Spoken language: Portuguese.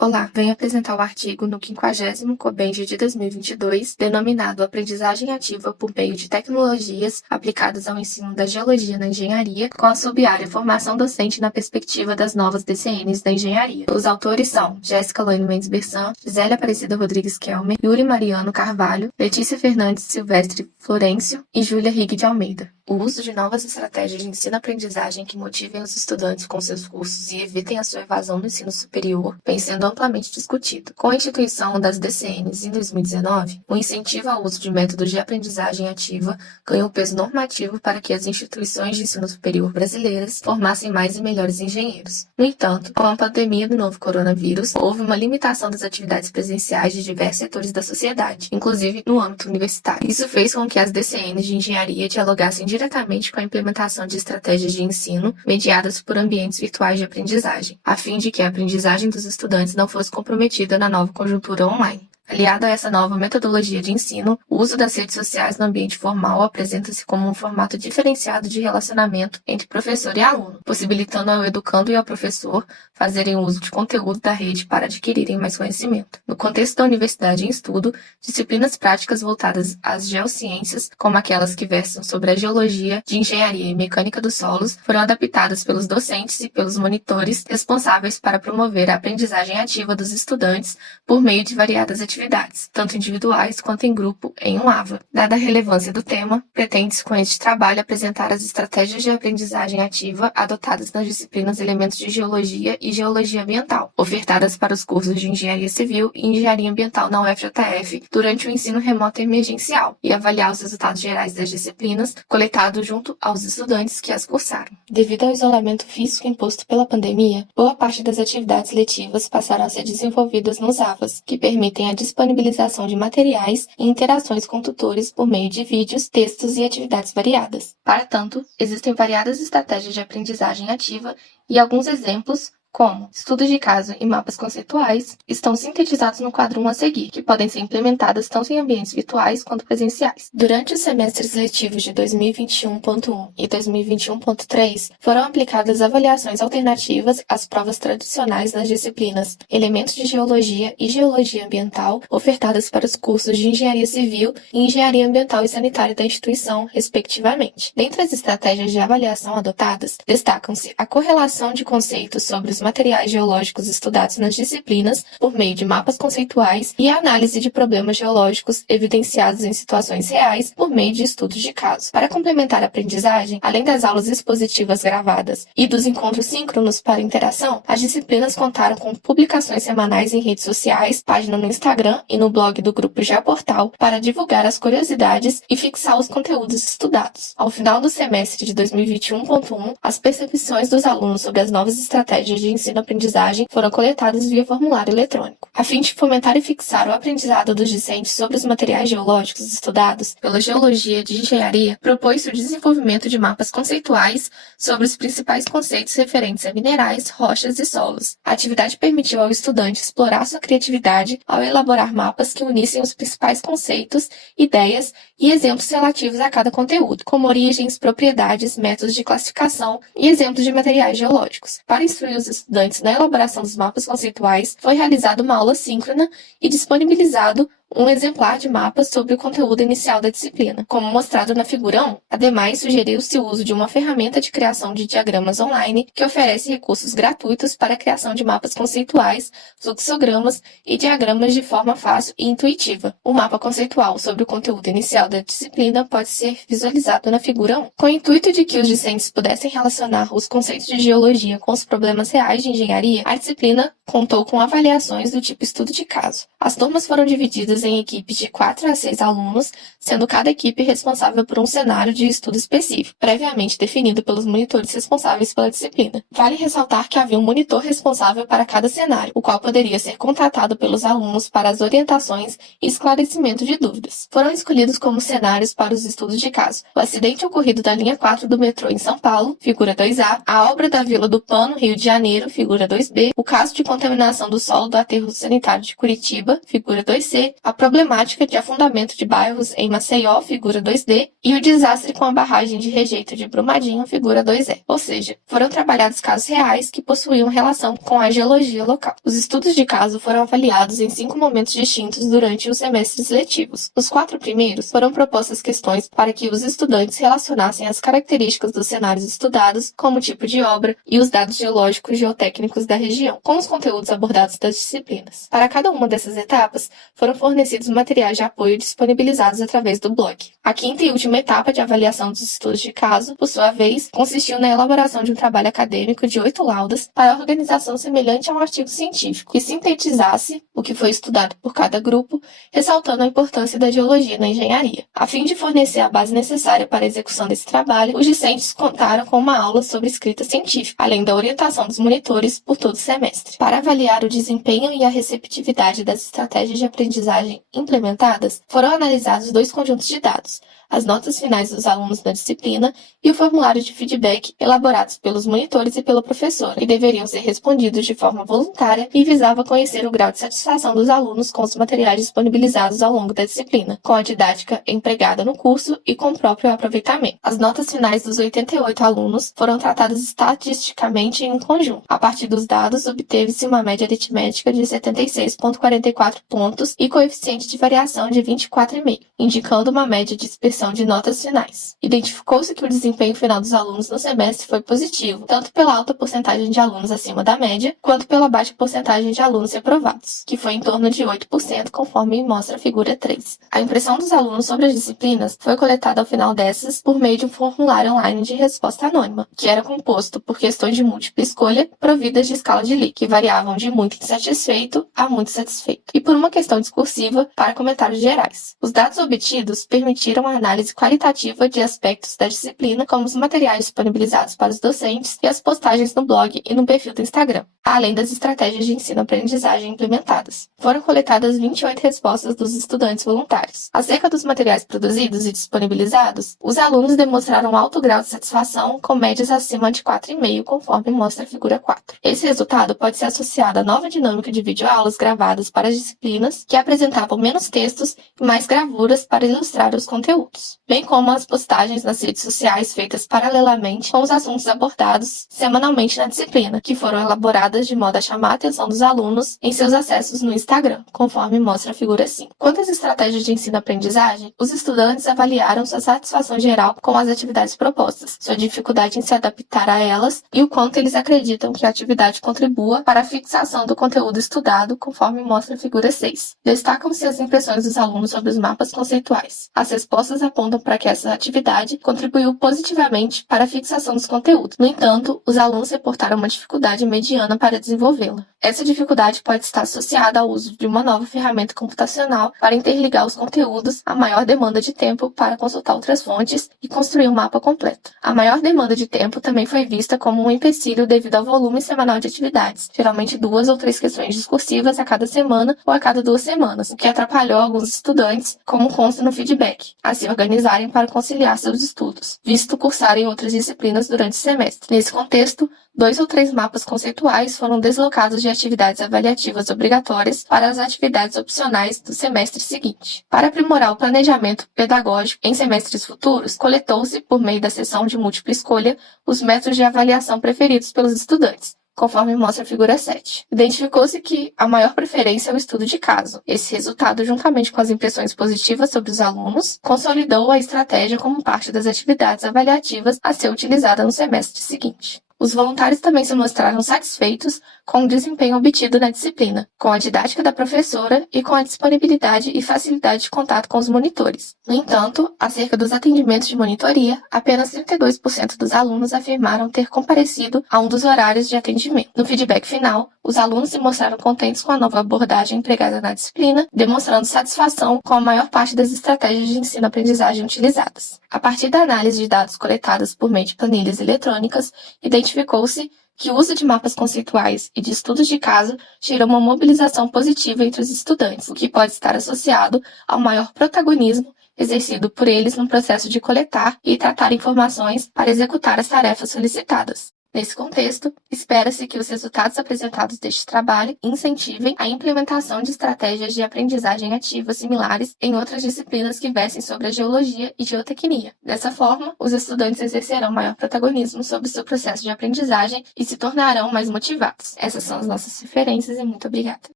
Olá, venho apresentar o artigo no 50º Cobenge de 2022, denominado Aprendizagem Ativa por meio de tecnologias aplicadas ao ensino da geologia na engenharia, com a sub-área Formação Docente na perspectiva das novas DCNs da engenharia. Os autores são Jéssica Loine Mendes Bersan, Gisele Aparecida Rodrigues Kelmer, Yuri Mariano Carvalho, Letícia Fernandes Silvestre Florencio e Júlia Rigg de Almeida. O uso de novas estratégias de ensino-aprendizagem que motivem os estudantes com seus cursos e evitem a sua evasão do ensino superior vem sendo amplamente discutido. Com a instituição das DCNs em 2019, o incentivo ao uso de métodos de aprendizagem ativa ganhou peso normativo para que as instituições de ensino superior brasileiras formassem mais e melhores engenheiros. No entanto, com a pandemia do novo coronavírus, houve uma limitação das atividades presenciais de diversos setores da sociedade, inclusive no âmbito universitário. Isso fez com que as DCNs de engenharia dialogassem diretamente com a implementação de estratégias de ensino mediadas por ambientes virtuais de aprendizagem, a fim de que a aprendizagem dos estudantes não fosse comprometida na nova conjuntura online. Aliado a essa nova metodologia de ensino, o uso das redes sociais no ambiente formal apresenta-se como um formato diferenciado de relacionamento entre professor e aluno, possibilitando ao educando e ao professor fazerem uso de conteúdo da rede para adquirirem mais conhecimento. No contexto da universidade em estudo, disciplinas práticas voltadas às geociências, como aquelas que versam sobre a geologia, de engenharia e mecânica dos solos, foram adaptadas pelos docentes e pelos monitores responsáveis para promover a aprendizagem ativa dos estudantes por meio de variadas atividades, tanto individuais quanto em grupo, em um AVA. Dada a relevância do tema, pretende-se com este trabalho apresentar as estratégias de aprendizagem ativa adotadas nas disciplinas Elementos de Geologia e Geologia Ambiental, ofertadas para os cursos de Engenharia Civil e Engenharia Ambiental na UFJF durante o ensino remoto emergencial e avaliar os resultados gerais das disciplinas coletados junto aos estudantes que as cursaram. Devido ao isolamento físico imposto pela pandemia, boa parte das atividades letivas passaram a ser desenvolvidas nos AVAs, que permitem a disponibilização de materiais e interações com tutores por meio de vídeos, textos e atividades variadas. Para tanto, existem variadas estratégias de aprendizagem ativa e alguns exemplos, como estudos de caso e mapas conceituais, estão sintetizados no quadro 1 a seguir, que podem ser implementadas tanto em ambientes virtuais quanto presenciais. Durante os semestres letivos de 2021.1 e 2021.3, foram aplicadas avaliações alternativas às provas tradicionais das disciplinas Elementos de Geologia e Geologia Ambiental, ofertadas para os cursos de Engenharia Civil e Engenharia Ambiental e Sanitária da instituição, respectivamente. Dentre as estratégias de avaliação adotadas, destacam-se a correlação de conceitos sobre os materiais geológicos estudados nas disciplinas por meio de mapas conceituais e a análise de problemas geológicos evidenciados em situações reais por meio de estudos de caso. Para complementar a aprendizagem, além das aulas expositivas gravadas e dos encontros síncronos para interação, as disciplinas contaram com publicações semanais em redes sociais, página no Instagram e no blog do grupo Geoportal para divulgar as curiosidades e fixar os conteúdos estudados. Ao final do semestre de 2021.1, as percepções dos alunos sobre as novas estratégias de ensino-aprendizagem foram coletadas via formulário eletrônico. A fim de fomentar e fixar o aprendizado dos discentes sobre os materiais geológicos estudados pela Geologia de Engenharia, propôs-se o desenvolvimento de mapas conceituais sobre os principais conceitos referentes a minerais, rochas e solos. A atividade permitiu ao estudante explorar sua criatividade ao elaborar mapas que unissem os principais conceitos, ideias e exemplos relativos a cada conteúdo, como origens, propriedades, métodos de classificação e exemplos de materiais geológicos. Para instruir os estudantes na elaboração dos mapas conceituais, foi realizada uma aula síncrona e disponibilizado um exemplar de mapa sobre o conteúdo inicial da disciplina, como mostrado na figura 1. Ademais, sugeriu-se o uso de uma ferramenta de criação de diagramas online que oferece recursos gratuitos para a criação de mapas conceituais, fluxogramas e diagramas de forma fácil e intuitiva. O mapa conceitual sobre o conteúdo inicial da disciplina pode ser visualizado na figura 1. Com o intuito de que os discentes pudessem relacionar os conceitos de geologia com os problemas reais de engenharia, a disciplina contou com avaliações do tipo estudo de caso. As turmas foram divididas em equipes de 4 a 6 alunos, sendo cada equipe responsável por um cenário de estudo específico, previamente definido pelos monitores responsáveis pela disciplina. Vale ressaltar que havia um monitor responsável para cada cenário, o qual poderia ser contratado pelos alunos para as orientações e esclarecimento de dúvidas. Foram escolhidos como cenários para os estudos de caso: o acidente ocorrido da linha 4 do metrô em São Paulo, figura 2A, a obra da Vila do Pano, Rio de Janeiro, figura 2B, o caso de contaminação do solo do aterro sanitário de Curitiba, figura 2C, a problemática de afundamento de bairros em Maceió, figura 2D, e o desastre com a barragem de rejeito de Brumadinho, figura 2E. Ou seja, foram trabalhados casos reais que possuíam relação com a geologia local. Os estudos de caso foram avaliados em 5 momentos distintos durante os semestres letivos. Nos 4 primeiros, foram propostas questões para que os estudantes relacionassem as características dos cenários estudados, como o tipo de obra e os dados geológicos e geotécnicos da região, com os conteúdos abordados das disciplinas. Para cada uma dessas etapas, foram fornecidos materiais de apoio disponibilizados através do blog. A quinta e última etapa de avaliação dos estudos de caso, por sua vez, consistiu na elaboração de um trabalho acadêmico de 8 laudas para a organização semelhante a um artigo científico, que sintetizasse o que foi estudado por cada grupo, ressaltando a importância da geologia na engenharia. A fim de fornecer a base necessária para a execução desse trabalho, os discentes contaram com uma aula sobre escrita científica, além da orientação dos monitores por todo o semestre. Para avaliar o desempenho e a receptividade das estratégias de aprendizagem implementadas, foram analisados 2 conjuntos de dados: as notas finais dos alunos na disciplina e o formulário de feedback elaborados pelos monitores e pelo professor, que deveriam ser respondidos de forma voluntária e visava conhecer o grau de satisfação dos alunos com os materiais disponibilizados ao longo da disciplina, com a didática empregada no curso e com o próprio aproveitamento. As notas finais dos 88 alunos foram tratadas estatisticamente em um conjunto. A partir dos dados, obteve-se uma média aritmética de 76,44 pontos e coeficiente de variação de 24,5, indicando uma média de dispersão de notas finais. Identificou-se que o desempenho final dos alunos no semestre foi positivo, tanto pela alta porcentagem de alunos acima da média, quanto pela baixa porcentagem de alunos reprovados, que foi em torno de 8%, conforme mostra a figura 3. A impressão dos alunos sobre as disciplinas foi coletada ao final dessas por meio de um formulário online de resposta anônima, que era composto por questões de múltipla escolha providas de escala de Likert, que variavam de muito insatisfeito a muito satisfeito, e por uma questão discursiva para comentários gerais. Os dados obtidos permitiram a análise qualitativa de aspectos da disciplina, como os materiais disponibilizados para os docentes e as postagens no blog e no perfil do Instagram, além das estratégias de ensino-aprendizagem implementadas. Foram coletadas 28 respostas dos estudantes voluntários. Acerca dos materiais produzidos e disponibilizados, os alunos demonstraram alto grau de satisfação, com médias acima de 4,5, conforme mostra a figura 4. Esse resultado pode ser associado à nova dinâmica de videoaulas gravadas para as disciplinas, que apresentavam menos textos e mais gravuras para ilustrar os conteúdos, bem como as postagens nas redes sociais feitas paralelamente com os assuntos abordados semanalmente na disciplina, que foram elaboradas de modo a chamar a atenção dos alunos em seus acessos no Instagram, conforme mostra a figura 5. Quanto às estratégias de ensino-aprendizagem, os estudantes avaliaram sua satisfação geral com as atividades propostas, sua dificuldade em se adaptar a elas e o quanto eles acreditam que a atividade contribua para a fixação do conteúdo estudado, conforme mostra a figura 6. Destacam-se as impressões dos alunos sobre os mapas conceituais. As respostas apontam para que essa atividade contribuiu positivamente para a fixação dos conteúdos. No entanto, os alunos reportaram uma dificuldade mediana para desenvolvê-la. Essa dificuldade pode estar associada ao uso de uma nova ferramenta computacional para interligar os conteúdos, a maior demanda de tempo para consultar outras fontes e construir um mapa completo. A maior demanda de tempo também foi vista como um empecilho devido ao volume semanal de atividades, geralmente 2 ou 3 questões discursivas a cada semana ou a cada 2 semanas, o que atrapalhou alguns estudantes, como consta no feedback, a se organizarem para conciliar seus estudos, visto cursarem outras disciplinas durante o semestre. Nesse contexto, 2 ou 3 mapas conceituais foram deslocados de atividades avaliativas obrigatórias para as atividades opcionais do semestre seguinte. Para aprimorar o planejamento pedagógico em semestres futuros, coletou-se, por meio da sessão de múltipla escolha, os métodos de avaliação preferidos pelos estudantes, conforme mostra a figura 7. Identificou-se que a maior preferência é o estudo de caso. Esse resultado, juntamente com as impressões positivas sobre os alunos, consolidou a estratégia como parte das atividades avaliativas a ser utilizada no semestre seguinte. Os voluntários também se mostraram satisfeitos com o desempenho obtido na disciplina, com a didática da professora e com a disponibilidade e facilidade de contato com os monitores. No entanto, acerca dos atendimentos de monitoria, apenas 32% dos alunos afirmaram ter comparecido a um dos horários de atendimento. No feedback final, os alunos se mostraram contentes com a nova abordagem empregada na disciplina, demonstrando satisfação com a maior parte das estratégias de ensino-aprendizagem utilizadas. A partir da análise de dados coletados por meio de planilhas eletrônicas, identificou-se que o uso de mapas conceituais e de estudos de caso gerou uma mobilização positiva entre os estudantes, o que pode estar associado ao maior protagonismo exercido por eles no processo de coletar e tratar informações para executar as tarefas solicitadas. Nesse contexto, espera-se que os resultados apresentados deste trabalho incentivem a implementação de estratégias de aprendizagem ativa similares em outras disciplinas que versem sobre a geologia e geotecnia. Dessa forma, os estudantes exercerão maior protagonismo sobre seu processo de aprendizagem e se tornarão mais motivados. Essas são as nossas referências e muito obrigada.